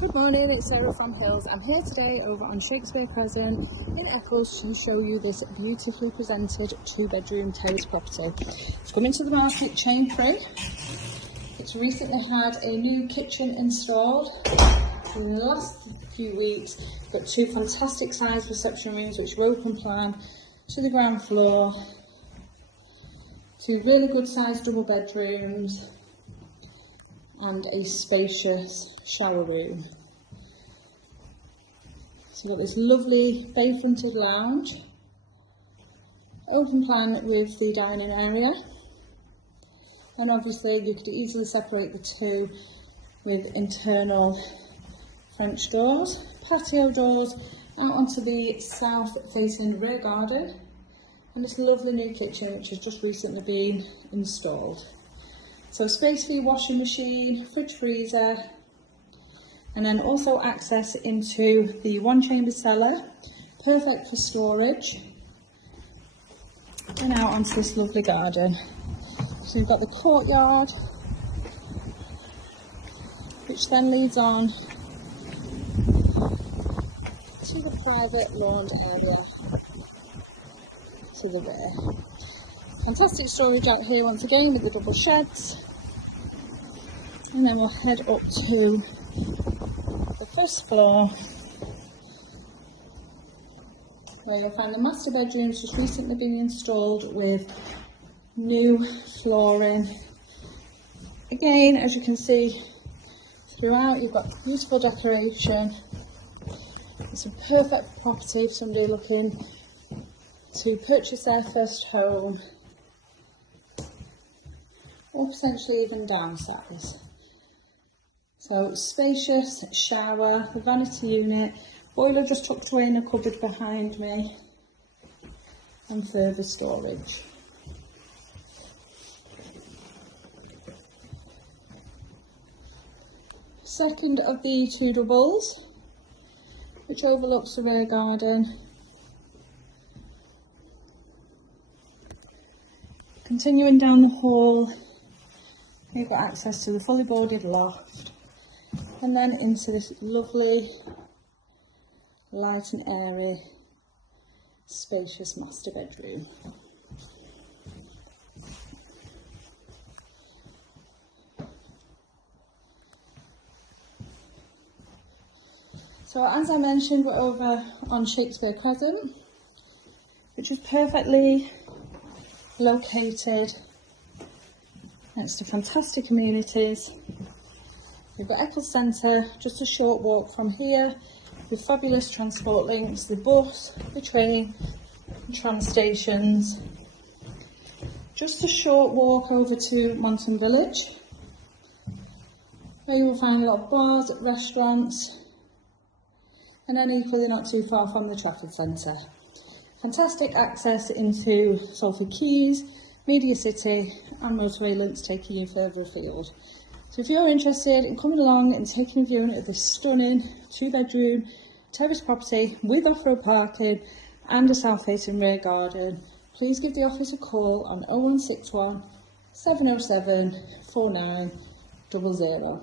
Good morning, it's Sarah from Hills. I'm here today over on Shakespeare Crescent in Eccles to show you this beautifully presented 2-bedroom terrace property. It's coming to the market chain free. It's recently had a new kitchen installed. In the last few weeks, we've got 2 fantastic sized reception rooms which are open plan to the ground floor, 2 really good sized double bedrooms and a spacious shower room. So we've got this lovely bay fronted lounge, open plan with the dining area, and obviously you could easily separate the 2 with internal French doors, patio doors out onto the south facing rear garden, and this lovely new kitchen which has just recently been installed. So space for your washing machine, fridge, freezer, and then also access into the 1-chamber cellar, perfect for storage, and out onto this lovely garden. So you've got the courtyard, which then leads on to the private lawn area to the rear. Fantastic storage out here once again with the double sheds, and then we'll head up to the first floor where you'll find the master bedrooms just recently been installed with new flooring. Again, as you can see throughout, you've got beautiful decoration. It's a perfect property for somebody looking to purchase their first home, or potentially even downsize. So spacious shower, the vanity unit, boiler just tucked away in a cupboard behind me, and further storage. Second of the 2 doubles, which overlooks the rear garden. Continuing down the hall, you've got access to the fully boarded loft, and then into this lovely light and airy spacious master bedroom. So as I mentioned, we're over on Shakespeare Crescent, which is perfectly located next to fantastic amenities. We've got Eccles Centre, just a short walk from here, with fabulous transport links, the bus, the train, the tram stations. Just a short walk over to Monton Village, where you will find a lot of bars, restaurants, and then equally not too far from the Trafford Centre. Fantastic access into Salford Quays, Media City, and motorway links taking you further afield. So if you're interested in coming along and taking a view of this stunning 2-bedroom terrace property with off-road parking and a south-facing rear garden, please give the office a call on 0161 707 4900.